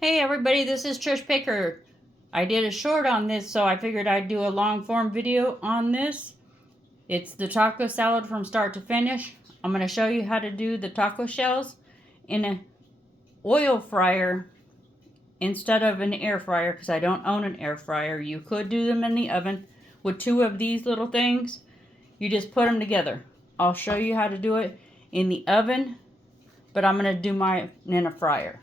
Hey everybody, this is Trish Picker. I did a short on this, so I figured I'd do a long form video on this. It's the taco salad from start to finish. I'm going to show you how to do the taco shells in an oil fryer instead of an air fryer, because I don't own an air fryer. You could do them in the oven with two of these little things. You just put them together. I'll show you how to do it in the oven, but I'm going to do mine in a fryer.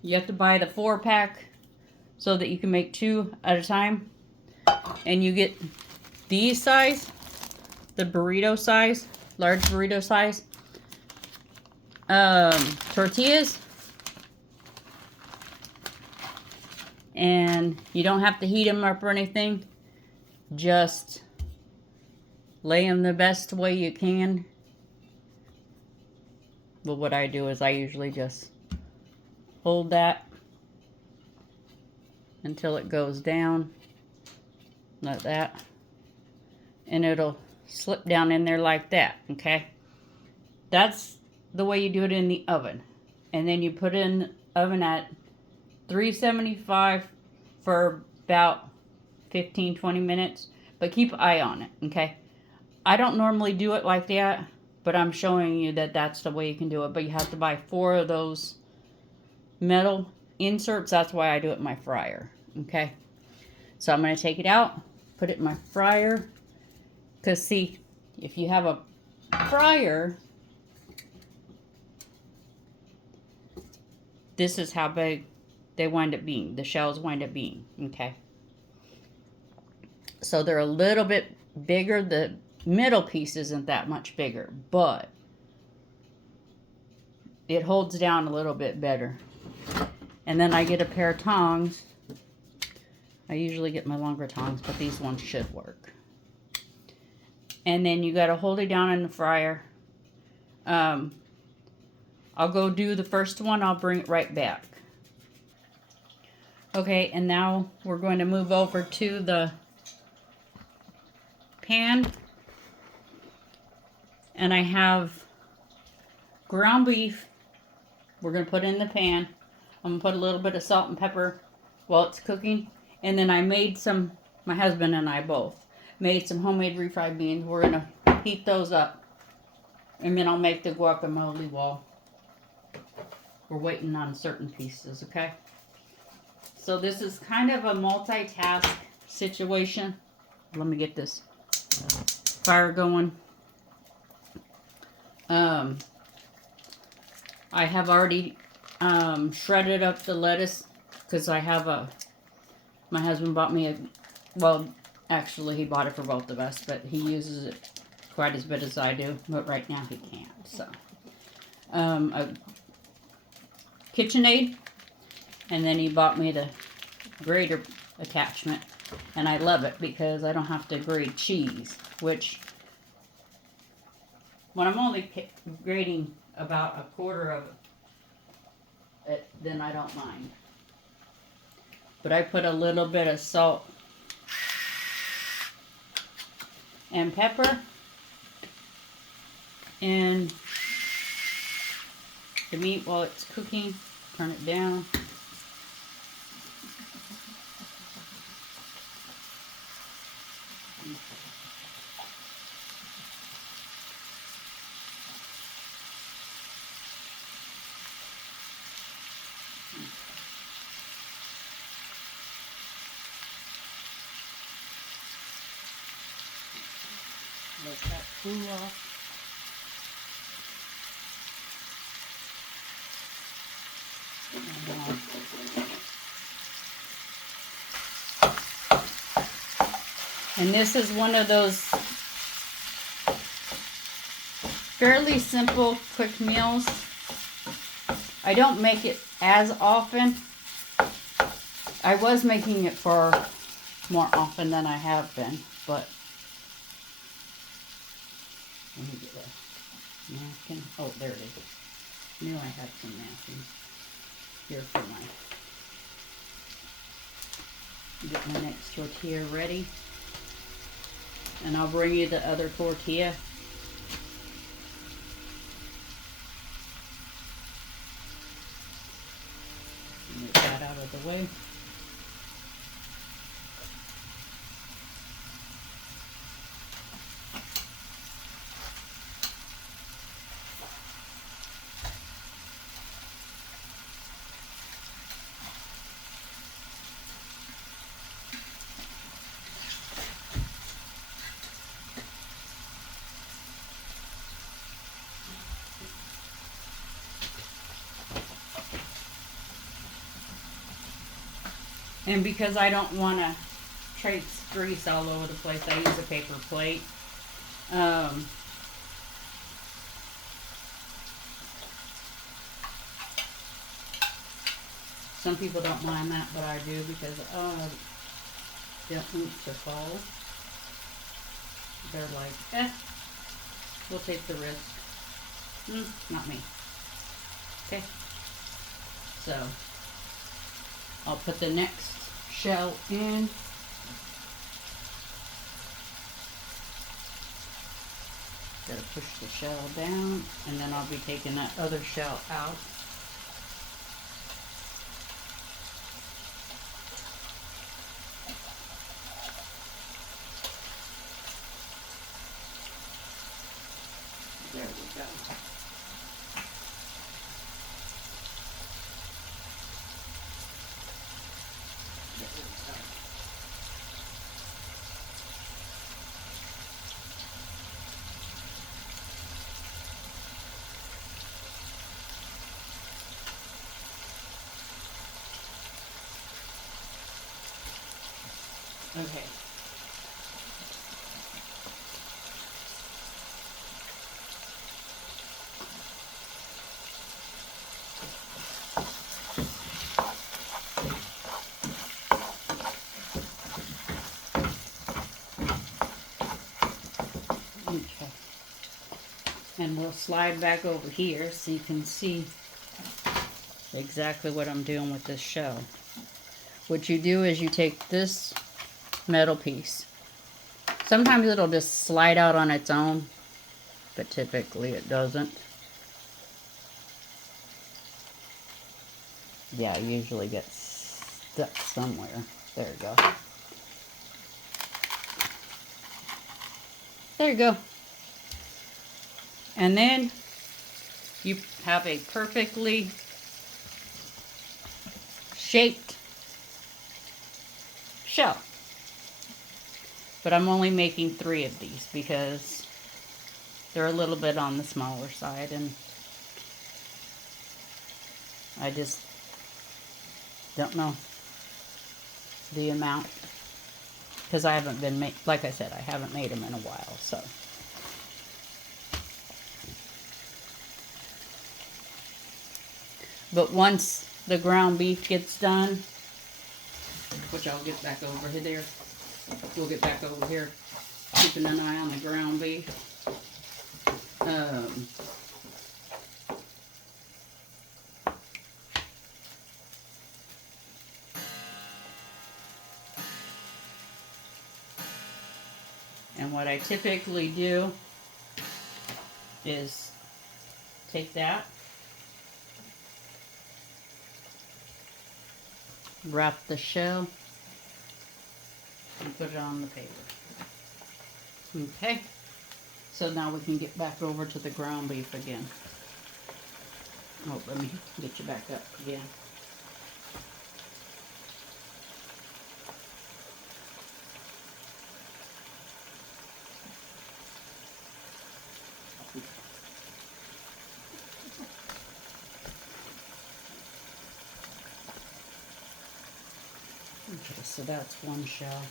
You have to buy the 4-pack so that you can make 2 at a time. And you get these size, the burrito size, large burrito size, tortillas. And you don't have to heat them up or anything. Just lay them the best way you can. But what I do is I usually just hold that until it goes down like that, and it'll slip down in there like that. Okay, that's the way you do it in the oven. And then you put it in the oven at 375 for about 15-20 minutes, but keep an eye on it. Okay, I don't normally do it like that, but I'm showing you that that's the way you can do it. But you have to buy 4 of those metal inserts. That's why I do it in my fryer. Okay, so I'm going to take it out, put it in my fryer, because see, if you have a fryer, this is how big they wind up being. The shells wind up being. Okay, so they're a little bit bigger. The middle piece isn't that much bigger, but it holds down a little bit better. And then I get a pair of tongs. I usually get my longer tongs, but these ones should work. And then you got to hold it down in the fryer. I'll go do the first one. I'll bring it right back. Okay, and now we're going to move over to the pan. And I have ground beef. We're going to put in the pan. I'm going to put a little bit of salt and pepper while it's cooking. And then I made some, my husband and I both made some homemade refried beans. We're going to heat those up. And then I'll make the guacamole while we're waiting on certain pieces, okay? So this is kind of a multitask situation. Let me get this fire going. I have already shredded up the lettuce, because I have my husband bought me well, actually he bought it for both of us, but he uses it quite as bit as I do, but right now he can't. So a KitchenAid, and then he bought me the grater attachment, and I love it because I don't have to grate cheese, which when I'm only grating about a quarter of it, then I don't mind. But I put a little bit of salt and pepper in the meat while it's cooking. Turn it down. Let that cool off. And this is one of those fairly simple, quick meals. I don't make it as often. I was making it for more often than I have been, but let me get a napkin. Oh, there it is. I knew I had some napkins here for get my next tortilla ready. And I'll bring you the other tortilla. out of the way. And because I don't want to trace grease all over the place, I use a paper plate. Some people don't mind that, but I do because don't want to fall. They're like, we'll take the risk. Not me. Okay. So I'll put the next shell in. Gotta push the shell down, and then I'll be taking that other shell out. There we go. Okay. Okay. And we'll slide back over here so you can see exactly what I'm doing with this shell. What you do is you take this metal piece. Sometimes it'll just slide out on its own, but typically it doesn't. Yeah, it usually gets stuck somewhere. There you go. There you go. And then you have a perfectly shaped shell. But I'm only making 3 of these because they're a little bit on the smaller side, and I just don't know the amount because I haven't been like I said, I haven't made them in a while. So but once the ground beef gets done, which I'll get back over there, we'll get back over here keeping an eye on the ground beef. And what I typically do is take that, wrap the shell, and put it on the paper. Okay, so now we can get back over to the ground beef again. Oh, let me get you back up again. Okay, so that's one shell.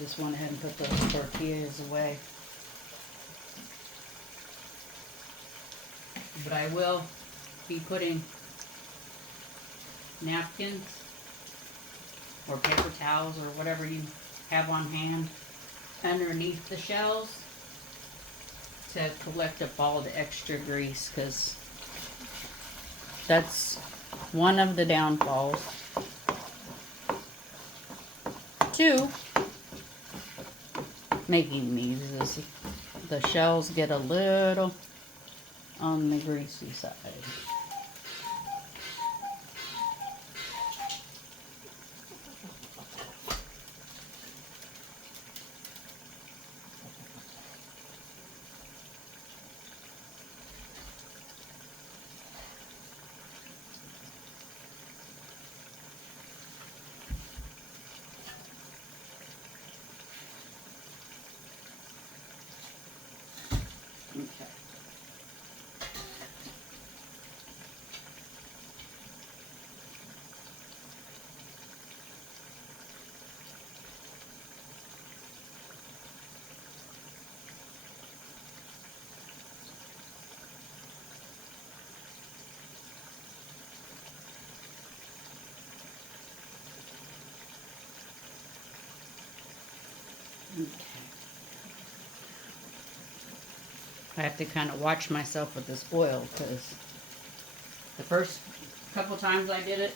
Just went ahead and put those tortillas away. But I will be putting napkins or paper towels or whatever you have on hand underneath the shells to collect up all the extra grease, because that's one of the downfalls. 2, making these is the shells get a little on the greasy side. Okay. Okay. I have to kind of watch myself with this oil because the first couple times I did it,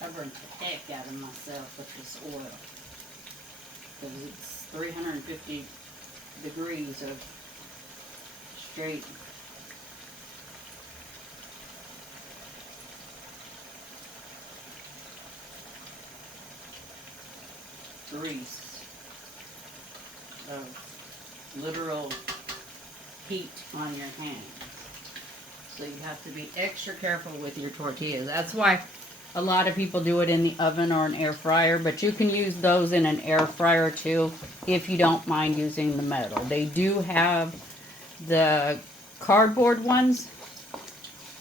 I burned the heck out of myself with this oil because it's 350 degrees of straight grease of literal heat on your hands. So you have to be extra careful with your tortillas. That's why a lot of people do it in the oven or an air fryer, but you can use those in an air fryer too if you don't mind using the metal. They do have the cardboard ones.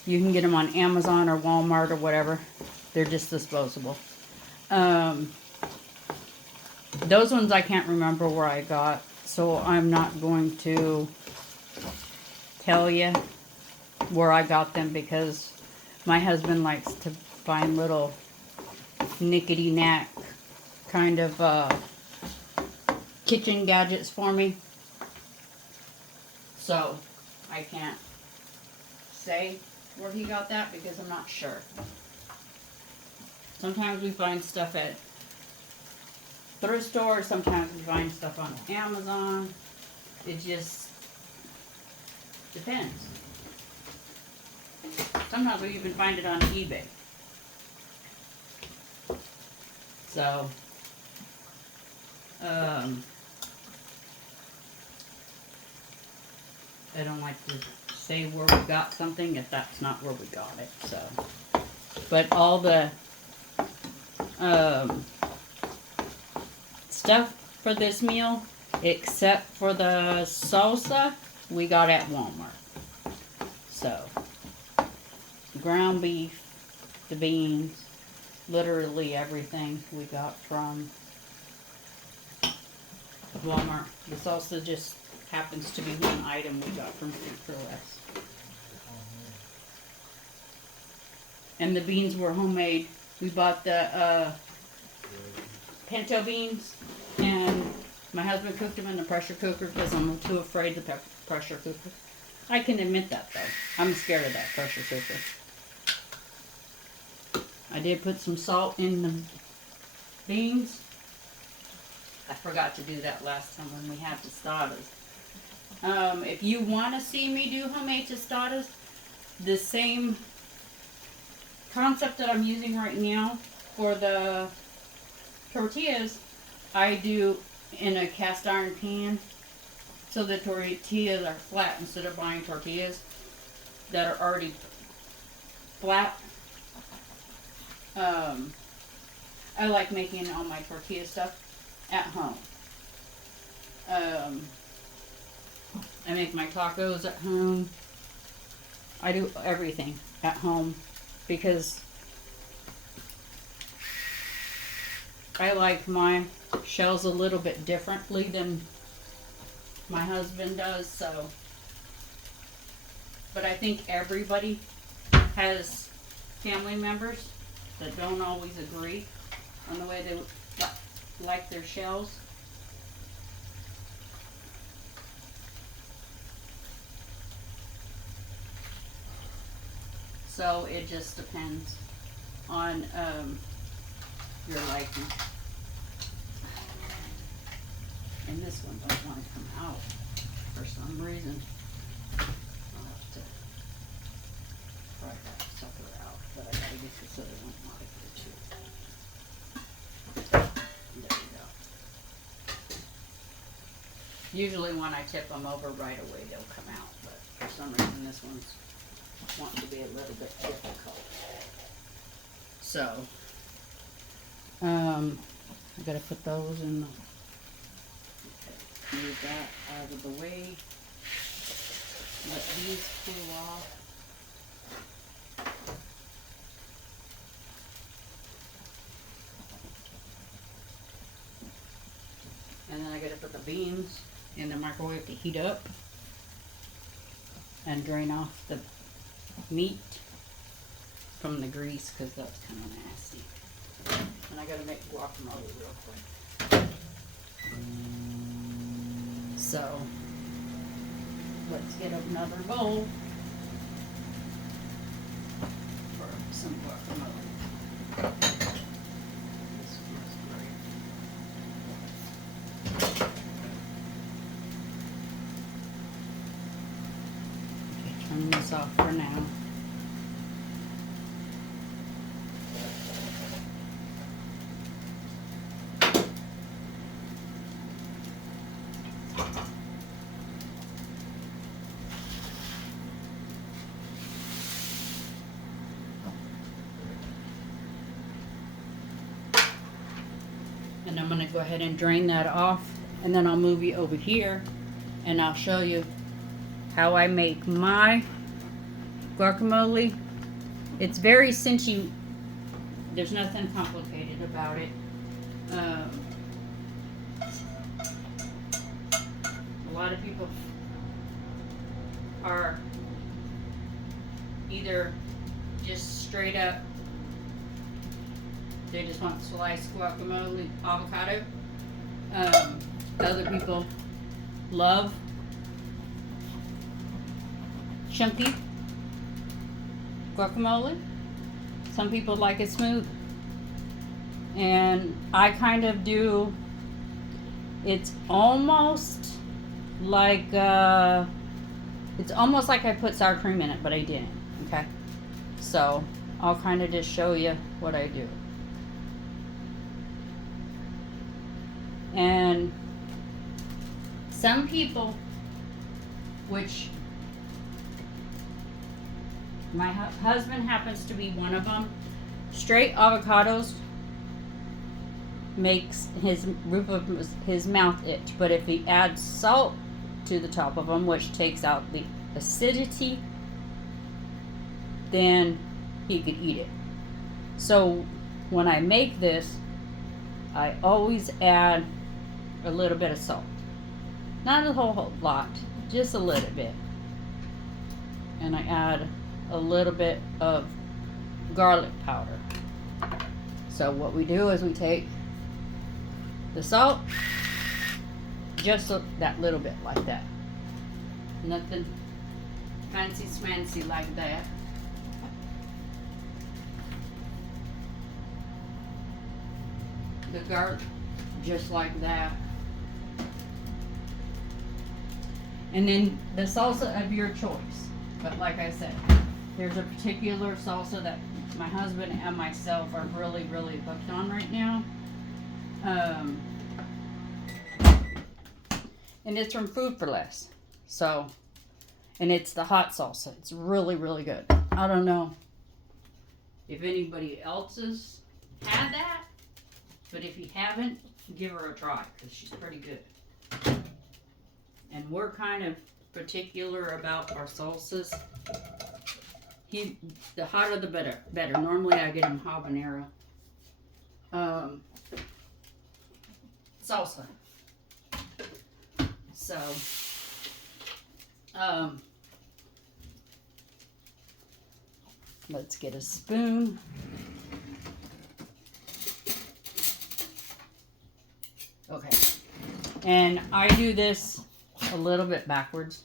You can get them on Amazon or Walmart or whatever. They're just disposable. Those ones I can't remember where I got, so I'm not going to tell you where I got them because my husband likes to find little nickety-knack kind of kitchen gadgets for me. So I can't say where he got that because I'm not sure. Sometimes we find stuff at thrift stores, sometimes we find stuff on Amazon. It just depends. Sometimes we even find it on eBay. So, I don't like to say where we got something if that's not where we got it. So, but all the stuff for this meal, except for the salsa, we got at Walmart. So, ground beef, the beans, literally everything we got from Walmart. The salsa just happens to be one item we got from Food for Less. And the beans were homemade. We bought the pinto beans, and my husband cooked them in the pressure cooker because I'm too afraid of the pressure cooker. I can admit that though. I'm scared of that pressure cooker. I did put some salt in the beans. I forgot to do that last time when we had tostadas. If you want to see me do homemade tostadas, the same concept that I'm using right now for the tortillas, I do in a cast iron pan so the tortillas are flat instead of buying tortillas that are already flat. I like making all my tortilla stuff at home. I make my tacos at home. I do everything at home because I like my shells a little bit differently than my husband does, so. But I think everybody has family members that don't always agree on the way they like their shells. So it just depends on your liking. And this one don't want to come out for some reason. I'll have to try that sucker out, but I gotta get this other one out of here too. There we go. Usually when I tip them over right away, they'll come out, but for some reason this one's wanting to be a little bit difficult. So, I gotta put those in the, okay, move that out of the way. Let these cool off. And then I gotta put the beans in the microwave to heat up and drain off the meat from the grease because that's kind of nasty. And I gotta make guacamole real quick. So let's get another bowl for some guacamole. This smells great. Okay, turn this off for now. And I'm going to go ahead and drain that off, and then I'll move you over here and I'll show you how I make my guacamole. It's very cinchy. There's nothing complicated about it. A lot of people are either just straight up, they just want sliced guacamole, avocado. Other people love chunky guacamole. Some people like it smooth. And I kind of do, it's almost like I put sour cream in it, but I didn't, okay? So I'll kind of just show you what I do. And some people, which my husband happens to be one of them, straight avocados makes his roof of his mouth itch. But if he adds salt to the top of them, which takes out the acidity, then he could eat it. So when I make this, I always add a little bit of salt. Not a whole lot, just a little bit. And I add a little bit of garlic powder. So what we do is we take the salt, just that little bit like that. Nothing fancy smancy like that. The garlic, just like that. And then the salsa of your choice. But like I said, there's a particular salsa that my husband and myself are really, really hooked on right now. And it's from Food for Less. So, and it's the hot salsa. It's really, really good. I don't know if anybody else has had that, but if you haven't, give her a try because she's pretty good. And we're kind of particular about our salsas. The hotter the better. Normally I get him habanero. Salsa. So, let's get a spoon. Okay. And I do this a little bit backwards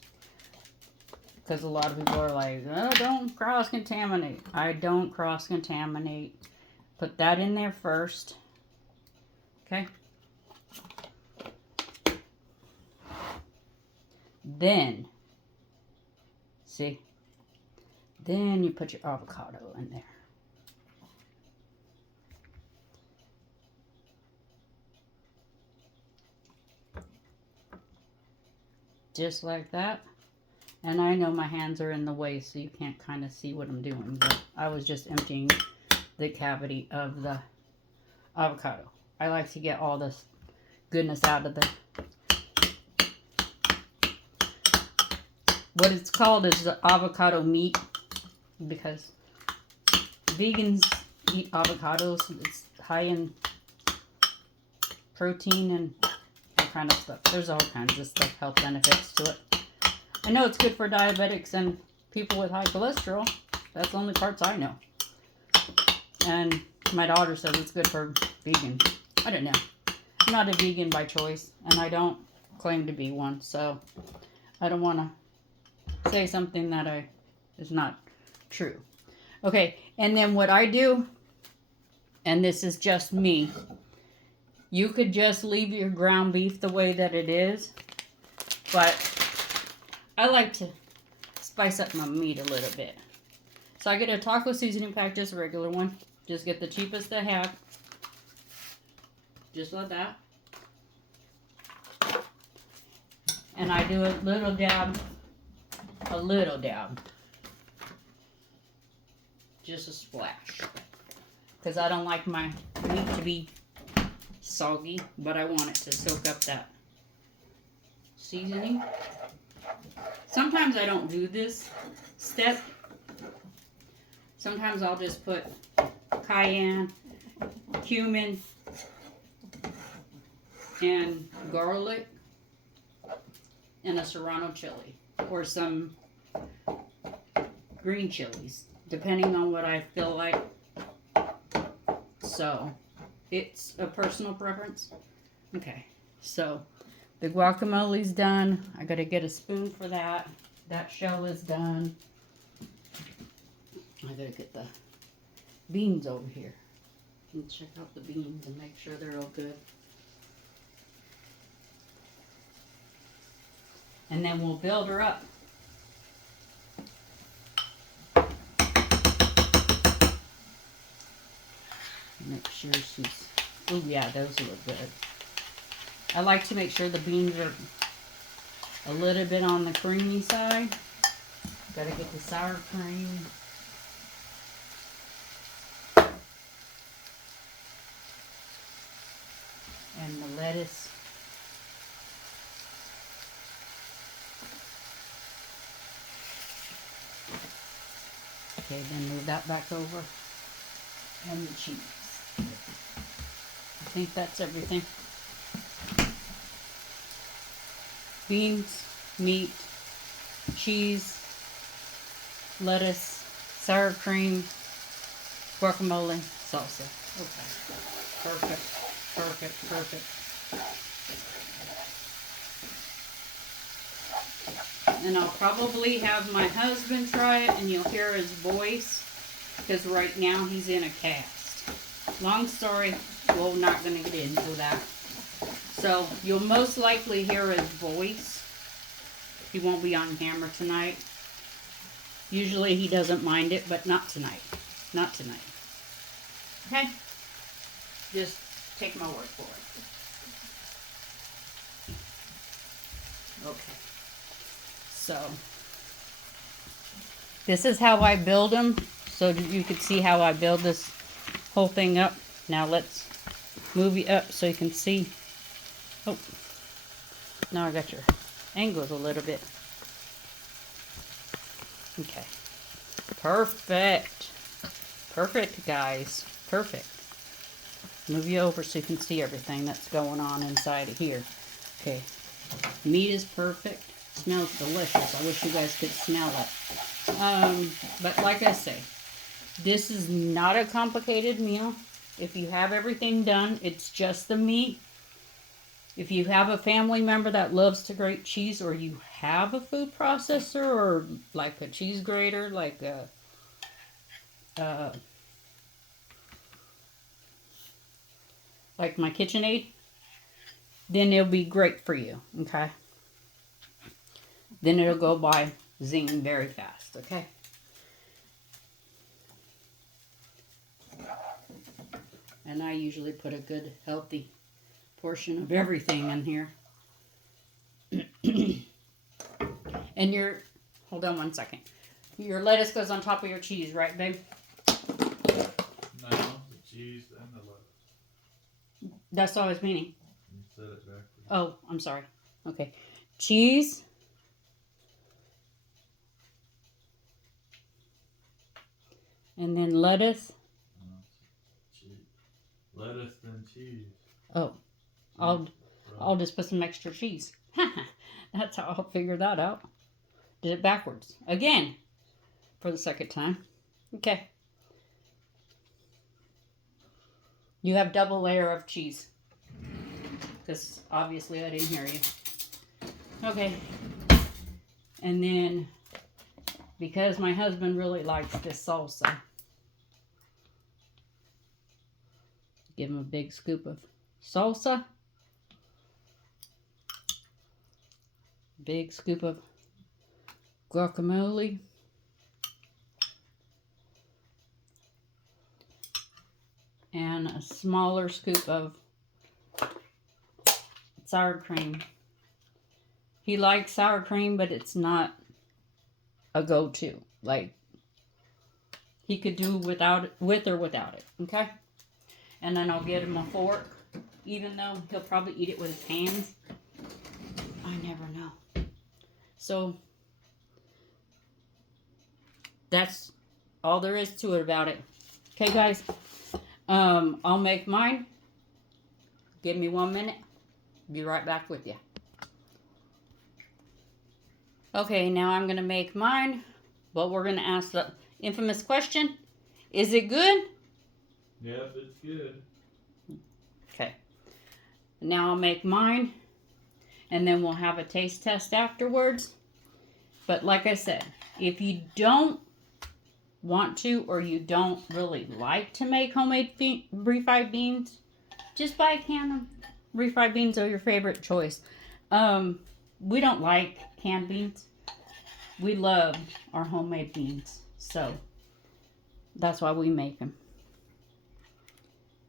because a lot of people are like, oh, don't cross-contaminate. I don't cross-contaminate. Put that in there first. Okay. Then, see, then you put your avocado in there. Just like that. And I know my hands are in the way, so you can't kind of see what I'm doing, but I was just emptying the cavity of the avocado. I like to get all this goodness out of the... What it's called is the avocado meat, because vegans eat avocados. It's high in protein and all kind of stuff. There's all kinds of stuff, health benefits to it. I know it's good for diabetics and people with high cholesterol. That's the only parts I know. And my daughter says it's good for vegans. I don't know. I'm not a vegan by choice, and I don't claim to be one, so I don't want to say something that is not true. Okay, and then what I do, and this is just me, you could just leave your ground beef the way that it is, but I like to spice up my meat a little bit. So I get a taco seasoning pack, just a regular one. Just get the cheapest I have. Just like that. And I do a little dab. Just a splash. Because I don't like my meat to be soggy, but I want it to soak up that seasoning. Sometimes I don't do this step. Sometimes I'll just put cayenne, cumin, and garlic, and a serrano chili, or some green chilies, depending on what I feel like. So, it's a personal preference. Okay, so the guacamole's done. I gotta get a spoon for that. That shell is done. I gotta get the beans over here and check out the beans and make sure they're all good. And then we'll build her up. Make sure she's... Oh yeah, those look good. I like to make sure the beans are a little bit on the creamy side. Gotta get the sour cream. And the lettuce. Okay, then move that back over. And the cheese. I think that's everything. Beans, meat, cheese, lettuce, sour cream, guacamole, salsa. Okay. Perfect. Perfect. Perfect. And I'll probably have my husband try it, and you'll hear his voice, because right now he's in a cast. Long story, we're not going to get into that. So you'll most likely hear his voice. He won't be on camera tonight. Usually he doesn't mind it, but not tonight. Not tonight. Okay? Just take my word for it. Okay. So, this is how I build them, so that you can see how I build this whole thing up. Now let's move you up so you can see. Oh, now I got your angles a little bit. Okay. Perfect. Perfect, guys. Perfect. Move you over so you can see everything that's going on inside of here. Okay. Meat is perfect. Smells delicious. I wish you guys could smell it. But like I say, this is not a complicated meal. If you have everything done, it's just the meat. If you have a family member that loves to grate cheese, or you have a food processor, or like a cheese grater, like a like my KitchenAid, then it'll be great for you. Okay. then it'll go by zing very fast, okay? And I usually put a good, healthy portion of everything in here. And hold on one second. Your lettuce goes on top of your cheese, right, babe? No, the cheese and the lettuce. That's what I was meaning. You said it backwards. Oh, I'm sorry. Okay. Cheese. And then lettuce. Lettuce then cheese. Oh, I'll just put some extra cheese. That's how I'll figure that out. Did it backwards. Again. For the second time. Okay. You have double layer of cheese. Because obviously I didn't hear you. Okay. And then, because my husband really likes this salsa, give him a big scoop of salsa. Big scoop of guacamole. And a smaller scoop of sour cream. He likes sour cream, but it's not a go-to. Like, he could do with or without it, okay? And then I'll get him a fork, even though he'll probably eat it with his hands. I never know. So, that's all there is to it about it. Okay, guys? I'll make mine. Give me 1 minute. Be right back with you. Okay, now I'm going to make mine. But we're going to ask the infamous question. Is it good? Yep, it's good. Okay. Now I'll make mine. And then we'll have a taste test afterwards. But like I said, if you don't want to, or you don't really like to make homemade refried beans, just buy a can of refried beans or your favorite choice. We don't like canned beans. We love our homemade beans, so that's why we make them.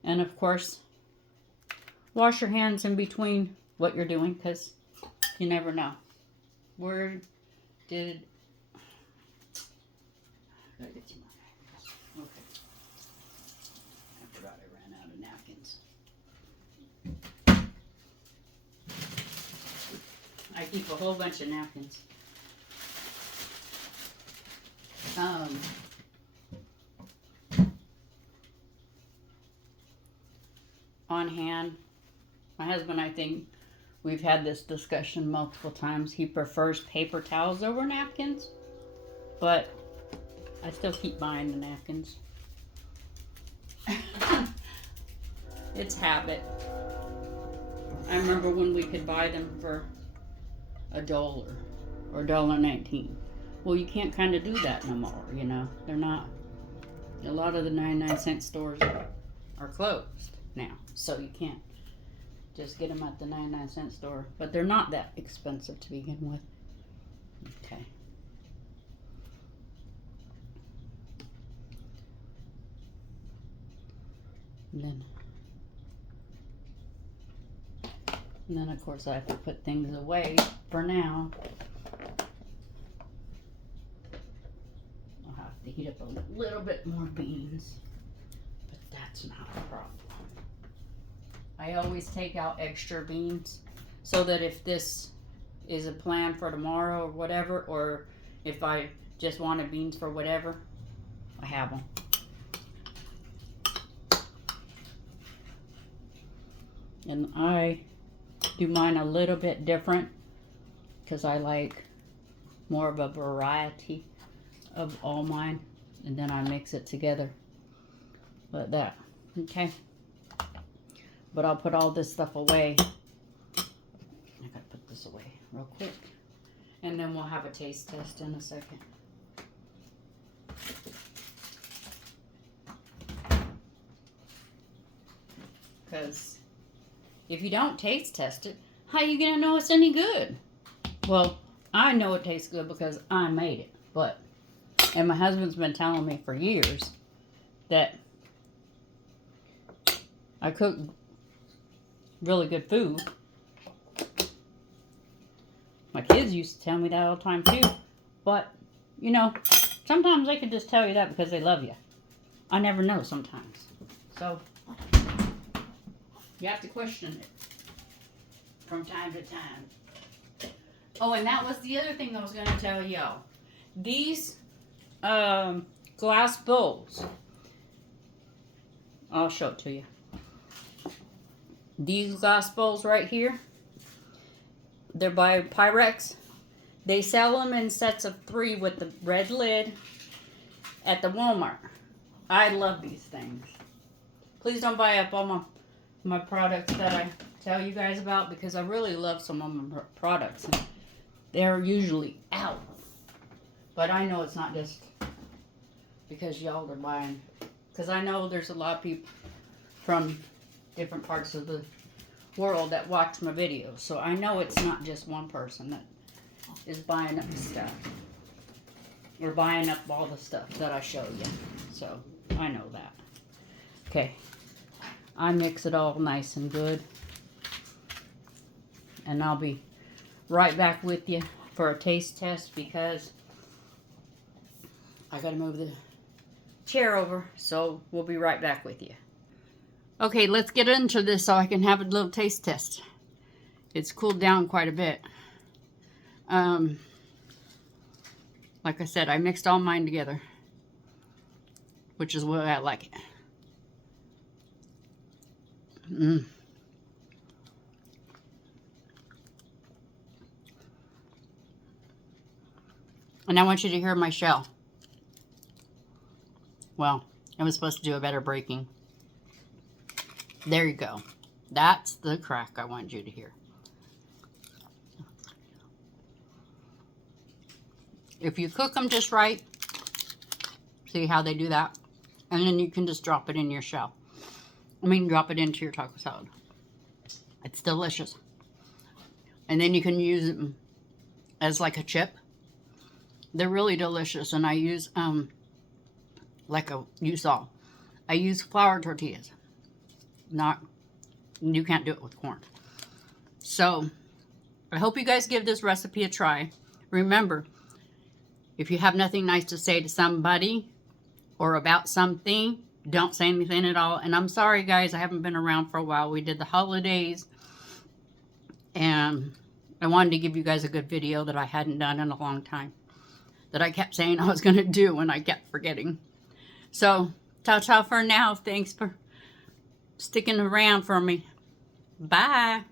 And of course, wash your hands in between what you're doing, because you never know. Where did gotta get to my napkins. Okay. I forgot I ran out of napkins. I keep a whole bunch of napkins. On hand. My husband, I think we've had this discussion multiple times. He prefers paper towels over napkins, but I still keep buying the napkins. It's habit. I remember when we could buy them for $1 or $1.19. Well, you can't kind of do that no more, you know. They're not. A lot of the 99-cent stores are closed now, so you can't just get them at the 99-cent store. But they're not that expensive to begin with. Okay. And then of course I have to put things away for now. I'll have to heat up a little bit more beans, but that's not a problem. I always take out extra beans so that if this is a plan for tomorrow or whatever, or if I just wanted beans for whatever, I have them. And I do mine a little bit different because I like more of a variety of all mine, and then I mix it together like that. Okay, but I'll put all this stuff away. I gotta put this away real quick, and then we'll have a taste test in a second. Because if you don't taste test it, how are you gonna know it's any good? Well, I know it tastes good because I made it. And my husband's been telling me for years that I cook really good food. My kids used to tell me that all the time too. But, you know, sometimes they can just tell you that because they love you. I never know sometimes. So, you have to question it from time to time. Oh, and that was the other thing I was going to tell y'all. These glass bowls. I'll show it to you. These glass bowls right here. They're by Pyrex. They sell them in sets of 3 with the red lid at the Walmart. I love these things. Please don't buy up all my products that I tell you guys about because I really love some of my products. And they're usually out. But I know it's not just because y'all are buying. Because I know there's a lot of people from different parts of the world that watch my videos. So I know it's not just one person that is buying up the stuff. Or buying up all the stuff that I show you. So I know that. Okay. I mix it all nice and good. And I'll be right back with you for a taste test because I gotta move the chair over. So we'll be right back with you. Okay, let's get into this so I can have a little taste test. It's cooled down quite a bit. Like I said, I mixed all mine together, which is the way I like it. And I want you to hear my shell. Well, I was supposed to do a better breaking. There you go. That's the crack I want you to hear. If you cook them just right, see how they do that? And then you can just drop it in your shell. I mean, drop it into your taco salad. It's delicious. And then you can use them as like a chip. They're really delicious. And I use, you saw, I use flour tortillas. You can't do it with corn. So, I hope you guys give this recipe a try. Remember, if you have nothing nice to say to somebody or about something, don't say anything at all. And I'm sorry, guys, I haven't been around for a while. We did the holidays, and I wanted to give you guys a good video that I hadn't done in a long time, that I kept saying I was going to do, and I kept forgetting. So, ta-ta for now. Thanks for sticking around for me. Bye.